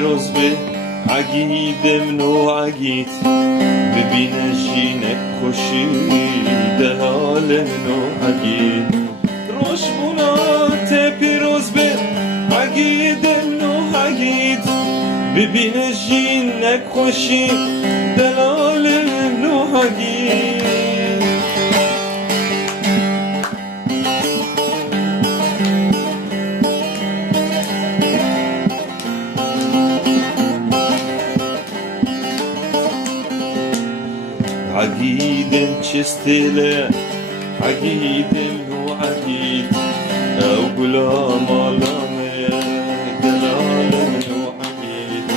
پیروز به عقیدم نو عقید ببینه جینک کشی دلال نو عقید روش بونات پیروز به عقیدم نو عقید ببینه جینک کشی دلال نو عقید عقيدم چستيله عقيدم نو عقيد او غلام علامه دلال نو عقيد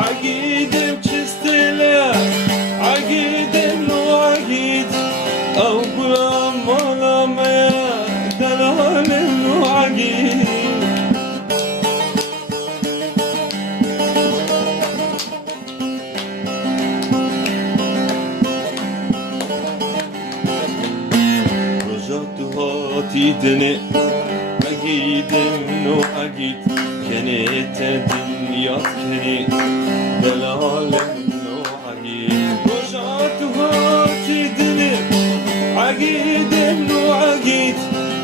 عقيدم چستيله عقيدم نو عقيد او غلام علامه دلال نو عقيد دني عقيدم نو عقيد كنت الدنيا كني دلال نو عقيد رجعت هاتي دني عقيدم نو عقيد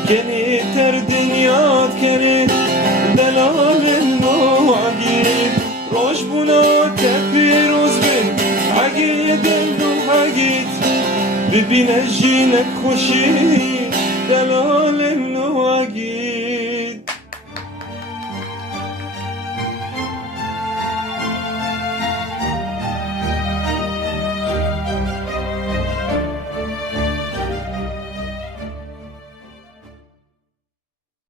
كنت الدنيا كني دلال نو عقيد روش بنا تبيروز بن عقيدم نو عقيد ببين جينك خوشي دلال نو عقيد